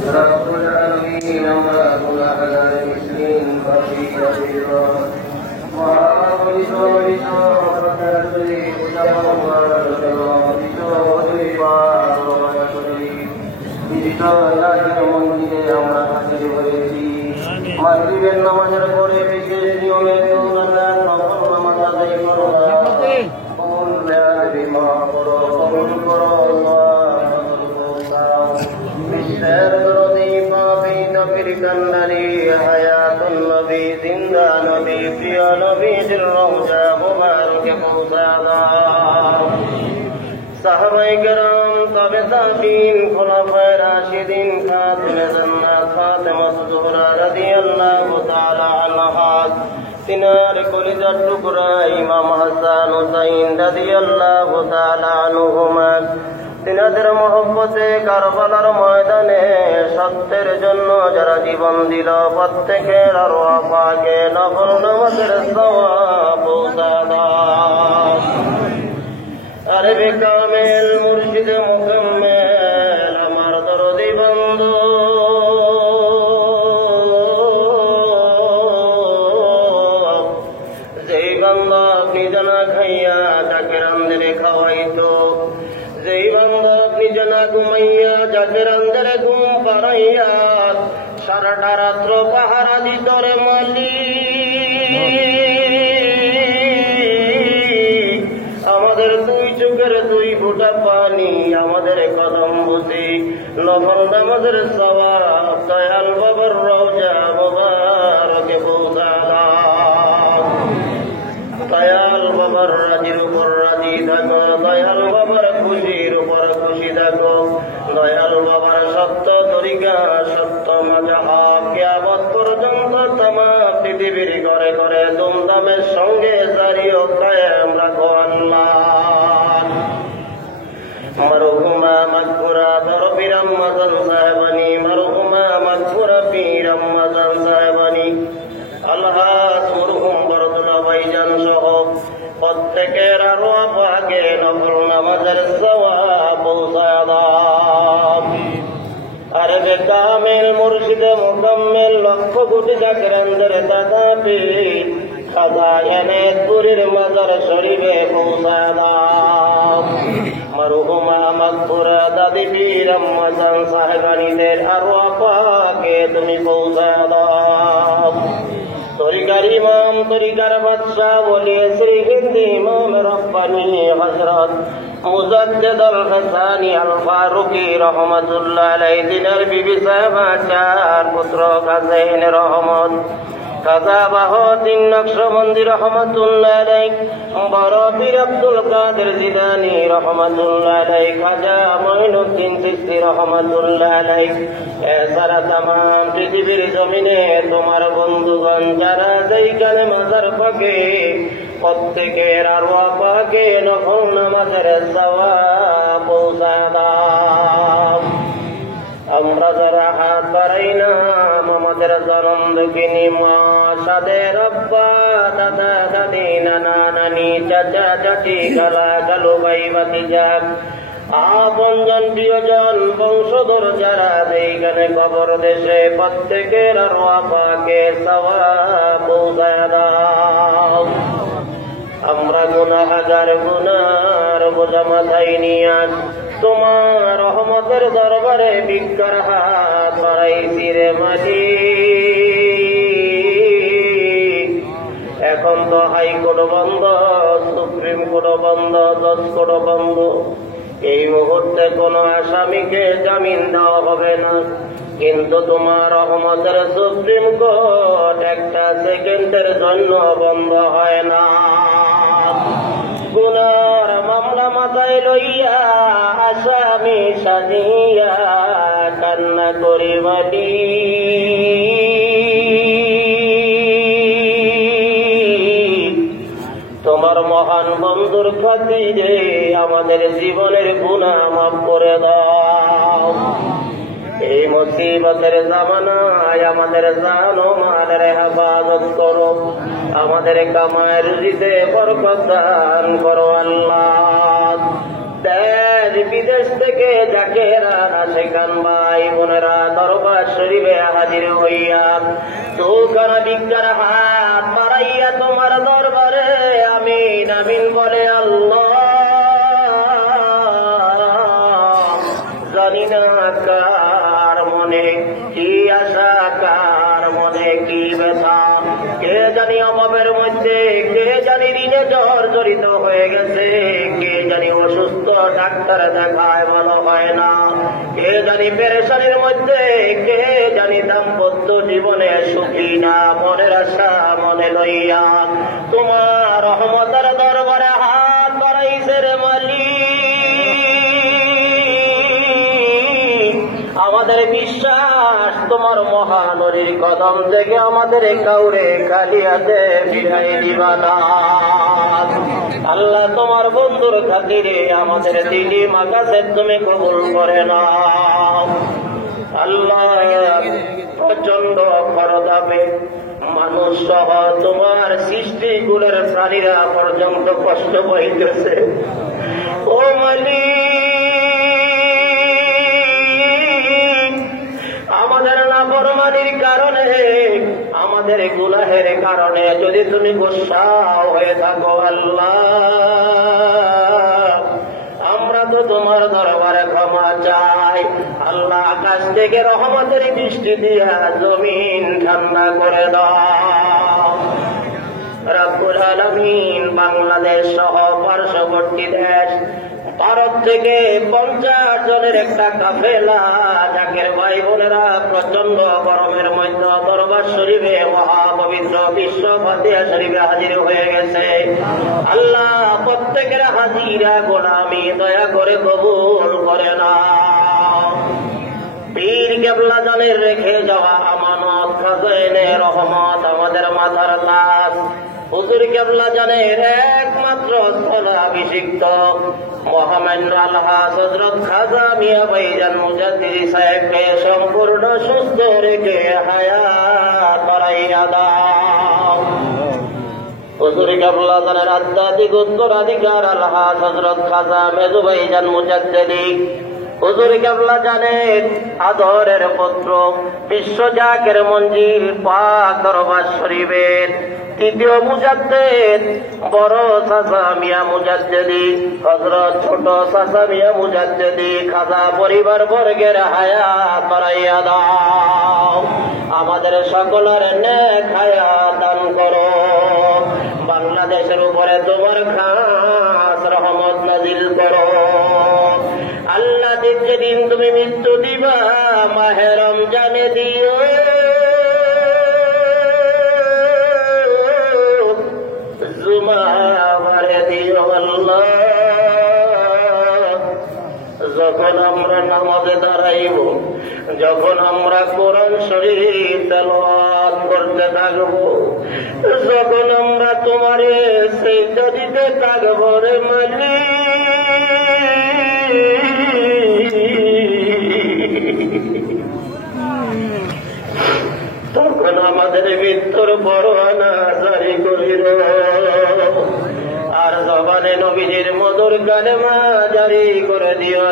رب العالمين أملاك الأحلام مسلم بقية الرب মাগরিবের নামাজের পরে বিশেষ নিয়মে নামাজ আদায় করো বিশ্বের দরদি পাপি নবীর কান্নারি হায়াতুন নবী জিন্দা নবী প্রিয় নবীর রওজা মুবারকে পৌঁছা দাও। সাহাবায়ে কেরাম তাবে তাবিঈন খুলাফায়ে রাশিদিন খাতিমে জান্নাত ফাতেমা জোহরা রাদিয়াল্লাহু তাআলা আনহা তিনার কলিজার টুকরা ইমাম হাসান হুসাইন রাদিয়াল্লাহু তাআলা আনহুমা তিনাদের মহব্বতে কারবালার ময়দানে সত্যের জন্য যারা জীবন দিল প্রত্যেকের আরওয়াহ পাকে নফল নামাজের সওয়াব পৌঁছা দাও। আরে কামেল মুর্শিদ মুকাম্মেল আমার দরদি বন্ধু যেই বান্দা আপনি জানা খাইয়া তাকে রান্ধে খাওয়াইতো, যেই বান্দা আপনি জানা ঘুমাইয়া যাকে রান্ধে ঘুম পাড়াইয়া সারাটা রাত্র পাহারা দিত রে মালিক, আমাদের দুই চোখের দুই ফোঁটা পানি আমাদের কদম বুঝি নফল নামাজের সওয়াব দয়াল বাবার রওজা মুবারকে পৌঁছা দাও। দয়াল বাবার রাজির উপর রাজি থাকো, দয়াল বাবার খুশির উপর খুশি থাকো, দয়াল বাবার সত্য তরিকা সত্য মাযহাব কিয়ামত পর্যন্ত তামাম পৃথিবীর ঘরে ঘরে ধুমধামের সঙ্গে জারি ও কায়েম রাখো আল্লাহ। মরহুমা মাগফুরা দরবি রমজান সাহেবানি, মরহুমা মাগফুরা পি রমজান সাহেবানি, আল্লাহ মরহুম বরদুল্লাহ ভাইজান সহ প্রত্যেকের আরওয়াহ পাকে নফল নামাজের সওয়াব পৌঁছা দাও। আরে কামেল মুর্শিদ মুকাম্মেল লক্ষ কোটি জাকরানদের দাদা পীর খাজা এনায়েতপুরীর মাজার শরীফে পৌঁছা দাও। মরহুমা মাগফুরা দাদি পীর রমজান সাহেবানীদের আরওয়াহ পাকে তুমি পৌঁছা দাও। তরিকার ইমাম তরিকার বাদশাহ ওলিয়ে শ্রী হিন্দি ইমাম রব্বানী হযরত মুজাদ্দিদ আল হাসানী আল ফারুকী রহমাতুল্লাহ আলাইহি দিনের বিবি সাহেবা চার পুত্র খাজাইন রহমত খাজা বাহাউদ্দিন নকশবন্দি রহমাতুল্লাহ আলাইহি, বড় পীর আব্দুল কাদের জিলানী রহমাতুল্লাহ আলাইহি, খাজা মঈনুদ্দিন চিশতি রহমাতুল্লাহ আলাইহি, এছাড়া তামাম পৃথিবীর জমিনে তোমার বন্ধুগণ যারা যেইখানে মাজার পাকে প্রত্যেকের আরওয়াহ পাকে নফল নামাজের সওয়াব পৌঁছা দাও। আমরা যারা হাত বাড়াইলাম আমাদের জনম দুঃখিনী মা সাদের আব্বা দাদা দাদি নানা নানি চাচা চাচি খালা খালু ভাই ভাতিজা আপনজন প্রিয়জন বংশধর যারা যেইখানে কবর দেশে প্রত্যেকের আরওয়াহ পাকে সওয়াব পৌঁছা দাও। আমরা গুনাহগার গুনার বোঝা মাথায় নিয়ে তোমার রহমতের দরবারে ভিক্ষার হাত বাড়াইছি রে মালিক। এখন তো হাইকোর্ট বন্ধ, সুপ্রিম কোর্ট বন্ধ, জজ কোর্ট বন্ধ, এই মুহূর্তে কোনো আসামিকে জামিন দেওয়া হবে না, কিন্তু তোমার রহমতের সুপ্রিম কোর্ট একটা সেকেন্ডের জন্য বন্ধ হয় না। গুনার মামলা মাথায় লইয়া আসামি সাজিয়া কান্না করি মাটি, তোমার মহান বন্ধুর খাতিরে আমাদের জীবনের গুনাহ মাফ করে দাও। এই মুসিবতের জামানায় আমাদের জান ও মালের হেফাজত করো, আমাদের কামায়ের রুজিতে বরকত দান করো আল্লাহ। দেশ বিদেশ থেকে যাকে রানা সেখান ভাই বোনেরা দরবার শরীফে হাজির হইয়া দুখানা বিজ্ঞান হাত বাড়াইয়া তোমার দরবারে আমিন আমিন বলে আল্লাহ। জানি না কার মনে কি আশা, কার মনে কি ব্যথা, কে জানি অভাবের মধ্যে, কে জানি ঋণে জর্জরিত হয়ে গেছে, কে জানি অসুস্থ ডাক্তার দেখায় ভালো হয় না, কে জানি পেরেশানির মধ্যে, কে জানি দাম্পত্য জীবনে সুখী না, মনের আশা মনে লইয়া তোমার রহমতের দরবারে হাত বাড়াইছে রে মালিক। আমাদের বিশ্বাস তোমার মহানবীর কদম থেকে আমাদের কাউরে খালি হাতে ফিরাই দিবা না। আল্লাহ তোমার বন্ধুর খাতিরে আমাদের দিলি মাকাসে তুমি কবুল করে নাও। আল্লাহ প্রচন্ড খরদাবে মানুষ সহ তোমার সৃষ্টিগুলোর প্রাণীরা পর্যন্ত কষ্ট পাইতেছে। ও মালিক, আমাদের নাফরমানির কারণে, আমাদের গুনাহের কারণে যদি তুমি গোসা হয়ে থাকো আল্লাহ, আমরা তো তোমার দরবারে ক্ষমা চাই। আল্লাহ আকাশ থেকে রহমতের বৃষ্টি দিয়া জমিন ঠান্ডা করে দাও। রব্বুল আলামিন বাংলাদেশ সহ পার্শ্ববর্তী দেশ ভারত থেকে 50 জনের একটা কাফেলা জাকের ভাই বোনেরা প্রচন্ড গরমের মধ্যে দরবার শরীফে মহাপবিত্র বিশ্ব ফাতিহা শরীফে হাজির হয়ে গেছে। আল্লাহ প্রত্যেকের হাজিরা গোলামি দয়া করে কবুল করে না। পীর কেবলা জানের রেখে যাওয়া আমানত খাজাইনে রহমত আমাদের মাথার লাশ হুজুর কেবলা জানের একমাত্র স্থলাভিষিক্ত মহামান্য আলহাজ হযরত খাজা মিয়া ভাইজান মুজাদ্দিদি সাহেবকে সম্পূর্ণ সুস্থ রেখে হায়াত বাড়াইয়া দাও। হুজুর কেবলা জানের আধ্যাত্মিক উত্তরাধিকার আলহাজ হযরত খাজা মেজু ভাইজান মুজাদ্দিদি হুজুর কেবলা জানের আদরের পুত্র বিশ্ব জাকের মঞ্জিল পাক দরবার শরীফের তৃতীয় মুজাদ্দিদ বড় চাচা মিয়া মুজাদ্দিদি হযরত ছোট চাচা মিয়া মুজাদ্দিদি খাজা পরিবার বর্গের হায়াত বাড়াইয়া দাও। আমাদের সকলের নেক হায়াত দান করো। বাংলাদেশের উপরে তোমার খাস রহমত নাজিল করো। আল্লাহ যেদিন তুমি মৃত্যু দিবা মাহে রমজানে দিও, জুমাবারে দিও আল্লাহ। যখন আমরা নামাজে দাঁড়াইব, যখন আমরা কোরআন শরীফ তেলাওয়াত করতে থাকব, যখন আমরা তোমারে সিজদা দিতে থাকব রে মালিক, তখন আমাদের মৃত্যুর পরোয়ানা জারি করিল আর জবানে নবীজির মধুর কালেমা জারি করে দিও।